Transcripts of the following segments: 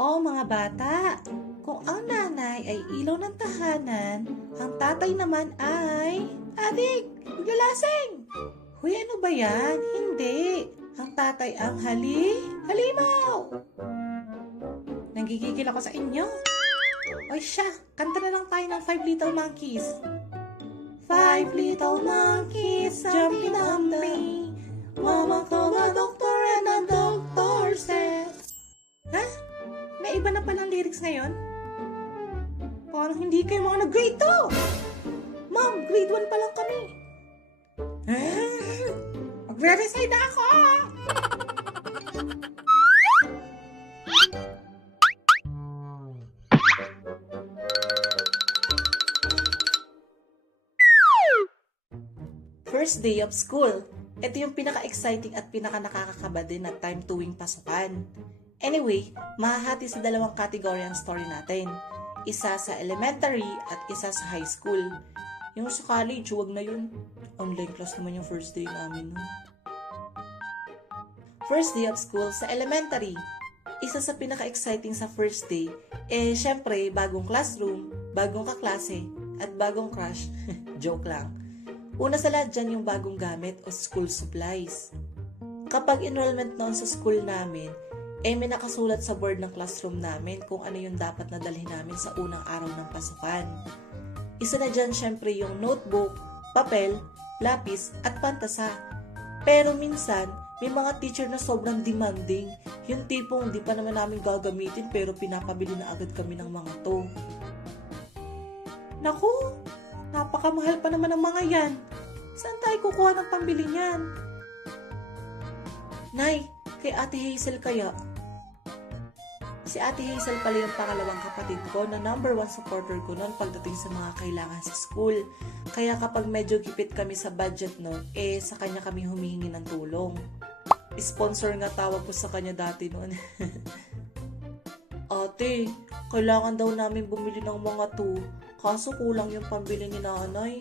O mga bata, kung ang nanay ay ilaw ng tahanan, ang tatay naman ay... Adik! Maglalasing! Huy, ano ba yan? Hindi. Ang tatay ang halimaw! Nanggigigil ako sa inyo. Oy siya, kanta na lang tayo ng Five Little Monkeys. Five little monkeys jumping on the... Mama called the doctor and the doctor said... Ha? May iba na palang lyrics ngayon? Parang hindi kayo mga nag-grade 2! Mom, grade 1 pa lang kami. Magre-recite na ako! First day of school. Ito yung pinaka-exciting at pinaka-nakakakaba din na time tuwing pasukan. Anyway, mahahati sa dalawang category ang story natin. Isa sa elementary at isa sa high school. Yung sa college, wag na yun. Online class naman yung first day namin. First day of school sa elementary. Isa sa pinaka-exciting sa first day, syempre, bagong classroom, bagong kaklase, at bagong crush. Joke lang. Una sa lahat dyan yung bagong gamit o school supplies. Kapag enrollment noon sa school namin, may nakasulat sa board ng classroom namin kung ano yung dapat na dalhin namin sa unang araw ng pasukan. Isa na dyan syempre yung notebook, papel, lapis, at pantasa. Pero minsan, may mga teacher na sobrang demanding. Yung tipong di pa naman namin gagamitin pero pinapabili na agad kami ng mga to. Naku! Napakamahal pa naman ang mga yan. Saan tayo kukuha ng pambili niyan? Nay, kay Ate Hazel kaya? Si Ate Hazel pala yung pangalawang kapatid ko na number 1 supporter ko noon pagdating sa mga kailangan sa school. Kaya kapag medyo gipit kami sa budget noon, sa kanya kami humihingi ng tulong. Sponsor nga tawag ko sa kanya dati noon. Ate, kailangan daw namin bumili ng mga to. Kaso kulang yung pambili ni nanay.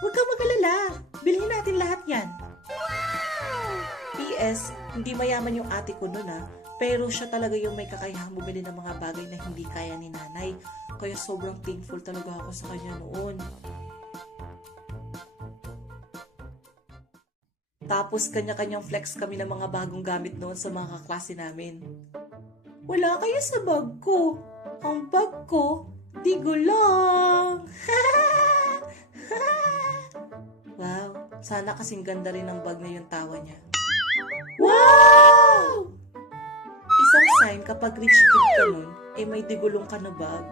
Huwag kang mag-alala. Bilhin natin lahat yan. PS, hindi mayaman yung ate ko nun pero siya talaga yung may kakayahang bumili ng mga bagay na hindi kaya ni nanay. Kaya sobrang thankful talaga ako sa kanya noon. Tapos kanya-kanyang flex kami ng mga bagong gamit noon sa mga kaklase namin. Wala kayo sa bag ko. Ang bag ko, di gulong. Wow, sana kasing ganda rin ang bag na yung tawa niya. Wow! Isang sign kapag rich kid ka nun, may digulong ka na bag.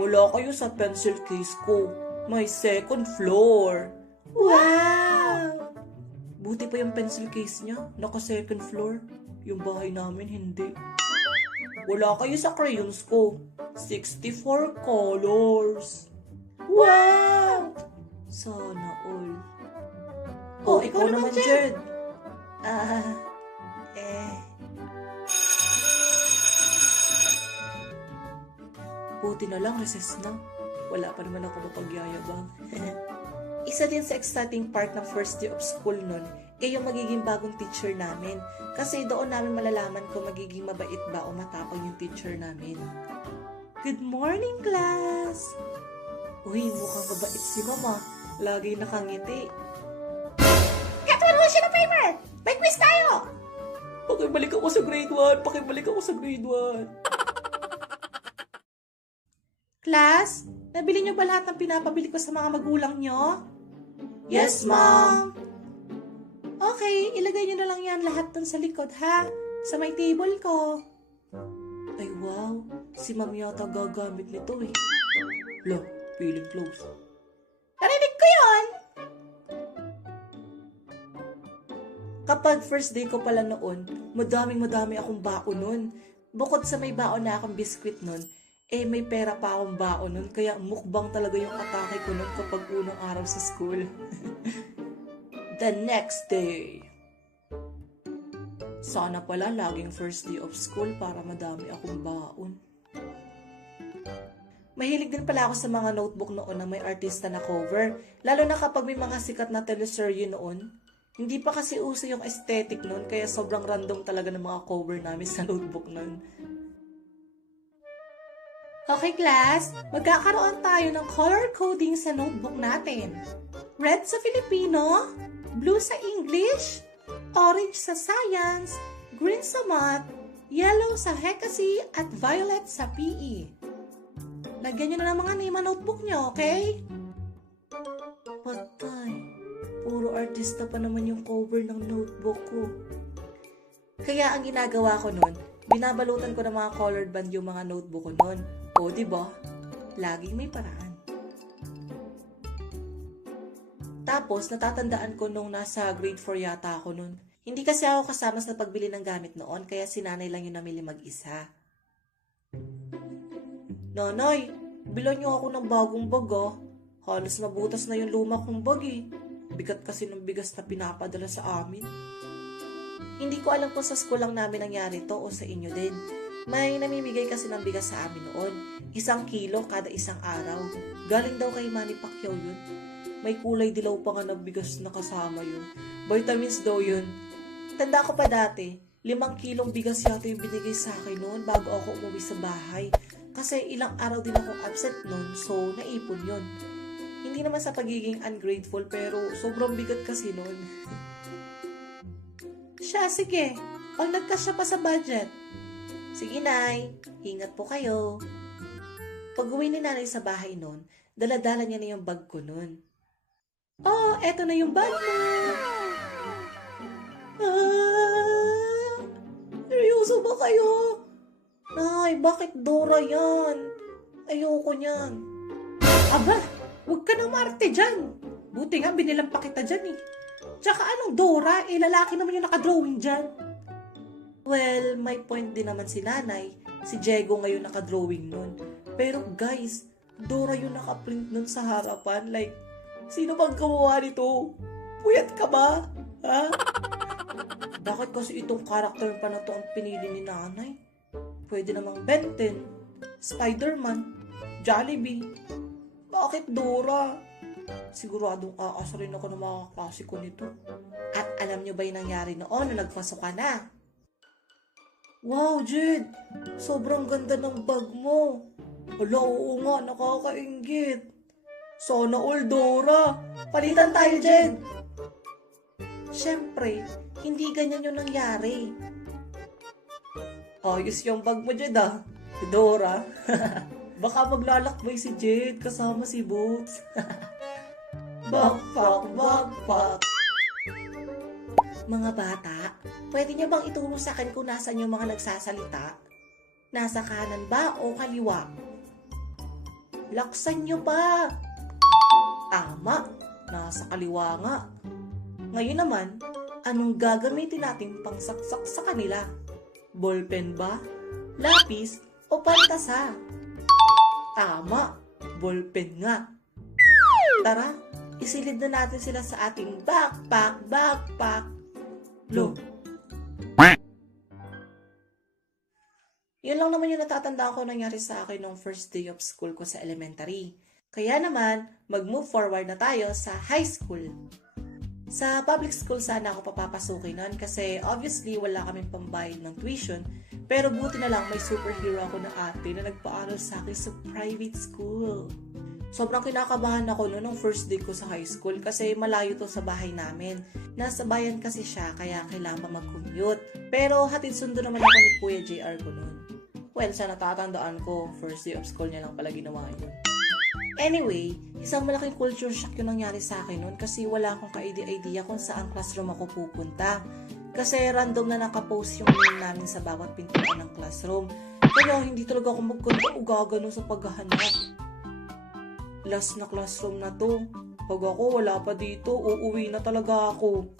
Wala kayo sa pencil case ko. May second floor. Wow! Buti pa yung pencil case niya, naka second floor. Yung bahay namin, hindi. Wala kayo sa crayons ko. 64 colors. Wow! Sana all. Oh, ikaw naman, Jed. Buti na lang, recess na. Wala pa naman ako mapagyayabang. Isa din sa exciting part ng first day of school nun, yung magiging bagong teacher namin. Kasi doon namin malalaman kung magiging mabait ba o matapang yung teacher namin. Good morning, class! Uy, mukhang mabait si mama. Lagi nakangiti. Katuan mo siya ng paper! May quiz tayo! Pakibalik ako sa grade 1! Pakibalik ako sa grade 1! Class, nabili niyo ba lahat ng pinapabili ko sa mga magulang niyo? Yes, Mom! Okay, ilagay niyo na lang yan lahat dun sa likod, ha? Sa may table ko. Ay, wow. Si Ma'am yata gagamit nito, eh. Lo, feeling close. Narinig ko yun! Kapag first day ko pala noon, madaming akong baon nun. Bukod sa may baon na akong biskwit nun, may pera pa akong baon nun. Kaya mukbang talaga yung atake ko nun kapag unang araw sa school. The next day. Sana pala laging first day of school para madami akong baon. Mahilig din pala ako sa mga notebook noon na may artista na cover. Lalo na kapag may mga sikat na teleserye noon. Hindi pa kasi uso yung aesthetic nun, kaya sobrang random talaga ng mga cover namin sa notebook nun. Okay class, magkakaroon tayo ng color coding sa notebook natin. Red sa Filipino, blue sa English, orange sa science, green sa math, yellow sa Hekasi at violet sa PE. Lagyan nyo na ng mga name ang notebook nyo, okay? Patay. Puro artista pa naman yung cover ng notebook ko. Kaya ang ginagawa ko nun, binabalutan ko ng mga colored band yung mga notebook ko nun. O, diba? Laging may paraan. Tapos, natatandaan ko nung nasa grade 4 yata ako nun. Hindi kasi ako kasama sa pagbili ng gamit noon, kaya si nanay lang yung namili mag-isa. Nanay, bilan niyo ako ng bagong bag ah. Halos mabutas na yung luma kong bag eh. Bigat kasi ng bigas na pinapadala sa amin. Hindi ko alam kung sa school lang namin nangyari to o sa inyo din. May namimigay kasi ng bigas sa amin noon. 1 kilo kada isang araw. Galing daw kay Manny Pacquiao yun. May kulay dilaw pa nga na bigas na kasama yun. Vitamins daw yun. Tanda ko pa dati, 5 kilong bigas yata yung binigay sa akin noon bago ako umuwi sa bahay. Kasi ilang araw din ako absent noon, so naipon yun. Hindi naman sa pagiging ungrateful, pero sobrang bigat kasi noon. Siya, sige. Pag nagkasya pa sa budget. Sige, Nay. Ingat po kayo. Pag uwi ni Nanay sa bahay noon, dala-dala niya na yung bag ko noon. Oh, eto na yung bag mo. Ah, seryoso ba kayo? Nay, bakit Dora yan? Ayoko niyan. Aba, huwag ka nang maarte dyan. Buti nga binilang pa kita dyan eh. Tsaka anong Dora? Lalaki naman yung nakadrawing dyan. Well, may point din naman si Nanay. Si Diego ngayon nakadrawing nun. Pero guys, Dora yung nakaprint nun sa harapan. Like, sino bang gumawa nito? Puyat ka ba? Ha? Bakit kasi itong karakter pa na to ang pinili ni Nanay? Pwede namang Ben 10, Spider-Man, Jollibee. Bakit Dora? Siguradong aaas rin ako ng mga kaklase ko nito. At alam nyo ba yung nangyari noon nung nagpasok ka na? Wow, Jed! Sobrang ganda ng bag mo. Hala, oo nga, nakakainggit. Sana all, Dora. Palitan tayo, Jed. Siyempre, hindi ganyan yung nangyari. Ayos yung bag mo, Jed, ah. Si Dora. Baka maglalakbay si Jed kasama si Boots. Backpack, backpack. Mga bata, pwede niyo bang ituro sa akin kung nasan yung mga nagsasalita? Nasa kanan ba o kaliwa? Laksan niyo pa! Tama, nasa kaliwa nga. Ngayon naman, anong gagamitin natin pang saksak sa kanila? Ballpen ba? Lapis o pantasa? Tama, ballpen nga. Tara, isilid na natin sila sa ating backpack, backpack. Lo. Yun lang naman yung natatandaan ko nangyari sa akin nung first day of school ko sa elementary. Kaya naman, mag-move forward na tayo sa high school. Sa public school sana ako papapasukin nun kasi obviously wala kaming pambayad ng tuition, pero buti na lang may superhero ako na ate na nagpaaral sa akin sa private school. Sobrang kinakabahan ako noong first day ko sa high school kasi malayo to sa bahay namin. Nasa bayan kasi siya kaya kailangan pa mag-commute. Pero hatid sundo naman ako ni Kuya JR ko noon. Well, sa natatandaan ko, first day of school niya lang pala ginawa yun. Anyway, isang malaking culture shock yung nangyari sa akin noon kasi wala akong ka-idea kung saan classroom ako pupunta. Kasi random na nakapost yung name namin sa bawat pintuan ng classroom. Kaya hindi talaga ako magkanda o gagano sa paghahanap. Last na classroom na to. Pag ako wala pa dito, uuwi na talaga ako.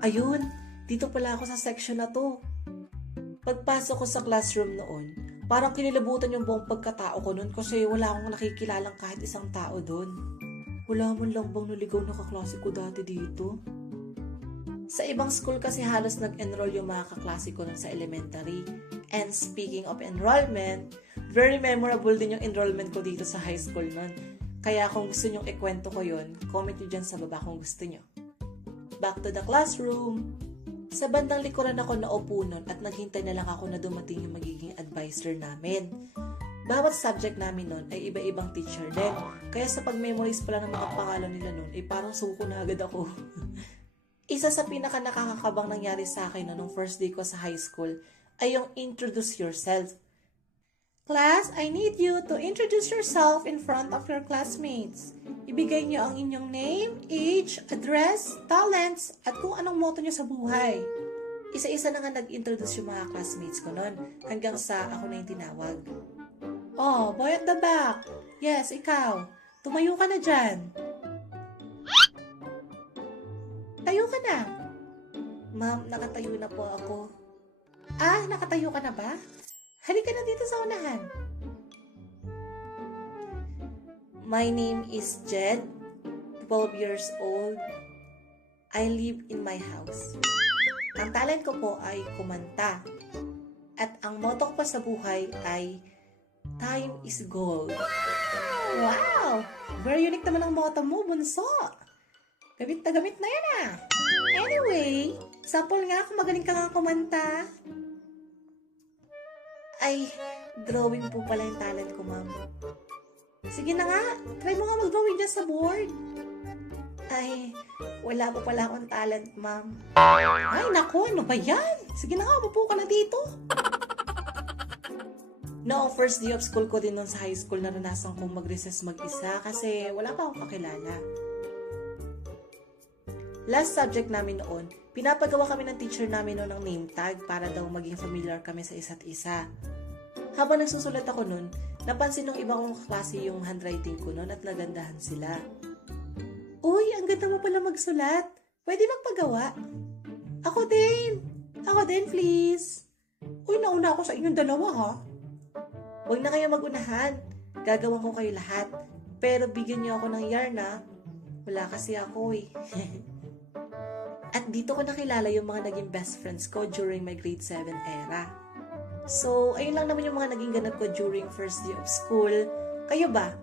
Ayun, dito pala ako sa section na to. Pagpasok ko sa classroom noon, parang kinilabutan yung buong pagkatao ko noon kasi wala akong nakikilalang kahit isang tao doon. Wala man lang bang naligaw na kaklase ko dati dito? Sa ibang school kasi halos nag-enroll yung mga kaklase ko nun sa elementary. And speaking of enrollment, Very memorable din yung enrollment ko dito sa high school nun. Kaya kung gusto nyong ikwento ko yun, comment nyo dyan sa baba kung gusto nyo. Back to the classroom. Sa bandang likuran ako naupo nun at naghintay na lang ako na dumating yung magiging advisor namin. Bawat subject namin nun ay iba-ibang teacher din. Kaya sa pag-memorize pala ng mga pangalan nila nun, ay parang suko na agad ako. Isa sa pinaka nakakakabang nangyari sa akin nung first day ko sa high school ay yung introduce yourself. Class, I need you to introduce yourself in front of your classmates. Ibigay niyo ang inyong name, age, address, talents, at kung anong motto niyo sa buhay. Isa-isa na nga nag-introduce yung mga classmates ko nun, hanggang sa ako na yung tinawag. Oh, boy at the back. Yes, ikaw. Tumayo ka na dyan. Tayo ka na. Ma'am, nakatayo na po ako. Ah, nakatayo ka na ba? Halika na dito sa unahan. My name is Jed, 12 years old. I live in my house. Ang talent ko po ay kumanta. At ang motto ko pa sa buhay ay time is gold. Wow! Very unique naman ang motto mo, bunso. Gamit na gamit na yan ah. Anyway, sample nga kung magaling ka nga kumanta. Ay, drawing po pala yung talent ko, ma'am. Sige na nga, try mo nga mag-drawing dyan sa board. Ay, wala po pala akong talent, ma'am. Ay, naku, ano ba yan? Sige na nga, upo ka na dito. Noong first day of school ko din nun sa high school, naranasan kong mag-recess mag-isa kasi wala pa akong kakilala. Last subject namin noon, pinapagawa kami ng teacher namin noon ng name tag para daw maging familiar kami sa isa't isa. Habang nagsusulat ako noon, napansin ng ibang klase yung handwriting ko noon at nagandahan sila. Uy, ang ganda mo pala magsulat. Pwede magpagawa? Ako din. Ako din, please. Uy, nauna ako sa inyong dalawa, ha? Huwag na kayo magunahan. Gagawan ko kayo lahat. Pero bigyan niyo ako ng yarn, ha? Wala kasi ako, eh. At dito ko nakilala yung mga naging best friends ko during my grade 7 era. So, ayun lang naman yung mga naging ganap ko during first day of school. Kayo ba?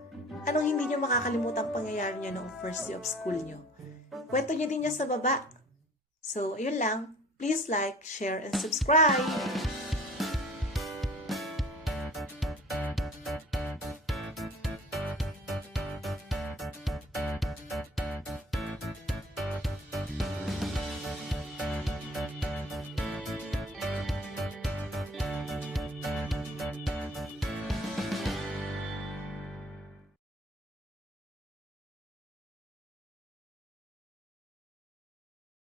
Anong hindi nyo makakalimutan pangyayari nyo noong first day of school nyo? Kwento nyo din niya sa baba. So, ayun lang. Please like, share, and subscribe!